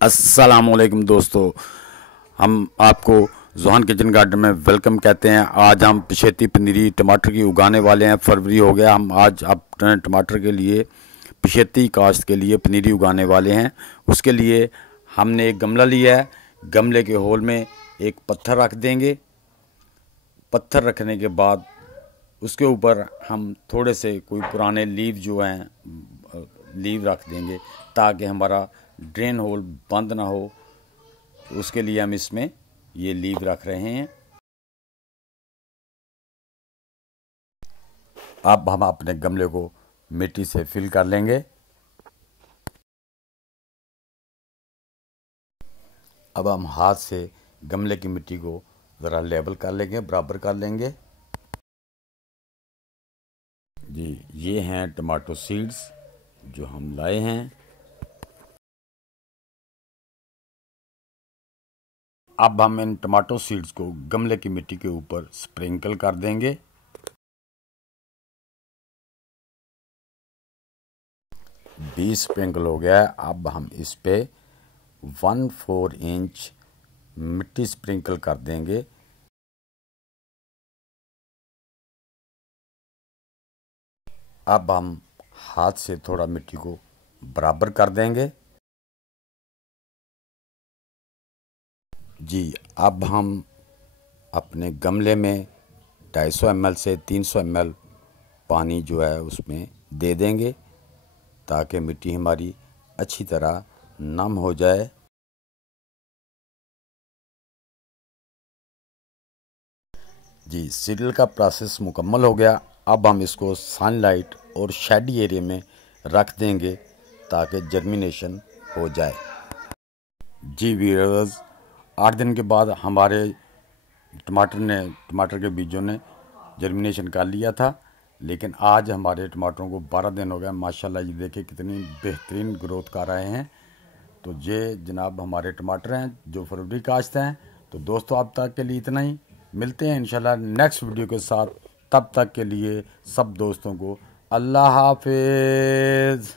अस्सलामुअलैकुम दोस्तों, हम आपको ज़ोहान किचन गार्डन में वेलकम कहते हैं। आज हम पिशेती पनीरी टमाटर की उगाने वाले हैं। फरवरी हो गया, हम आज अपने टमाटर के लिए पिशेती काश्त के लिए पनीरी उगाने वाले हैं। उसके लिए हमने एक गमला लिया है। गमले के होल में एक पत्थर रख देंगे। पत्थर रखने के बाद उसके ऊपर हम थोड़े से कोई पुराने लीव जो हैं लीव रख देंगे ताकि हमारा ड्रेन होल बंद ना हो। उसके लिए हम इसमें ये लीव रख रहे हैं। अब हम अपने गमले को मिट्टी से फिल कर लेंगे। अब हम हाथ से गमले की मिट्टी को ज़रा लेवल कर लेंगे, बराबर कर लेंगे। जी, ये हैं टमाटो सीड्स जो हम लाए हैं। अब हम इन टमाटो सीड्स को गमले की मिट्टी के ऊपर स्प्रिंकल कर देंगे। बीस स्प्रिंकल हो गया है। अब हम इस पे 1/4 इंच मिट्टी स्प्रिंकल कर देंगे। अब हम हाथ से थोड़ा मिट्टी को बराबर कर देंगे। जी, अब हम अपने गमले में 250 ml से 300 ml पानी जो है उसमें दे देंगे ताकि मिट्टी हमारी अच्छी तरह नम हो जाए। जी, सीरियल का प्रोसेस मुकम्मल हो गया। अब हम इसको सनलाइट और शेडी एरिया में रख देंगे ताकि जर्मिनेशन हो जाए। जी व्यूअर्स, 8 दिन के बाद हमारे टमाटर के बीजों ने जर्मिनेशन कर लिया था, लेकिन आज हमारे टमाटरों को 12 दिन हो गए। माशाल्लाह, ये देखिए कितनी बेहतरीन ग्रोथ कर रहे हैं। तो ये जनाब हमारे टमाटर हैं जो फरवरी काश्त हैं। तो दोस्तों, अब तक के लिए इतना ही। मिलते हैं इंशाल्लाह नेक्स्ट वीडियो के साथ। तब तक के लिए सब दोस्तों को अल्लाह हाफिज़।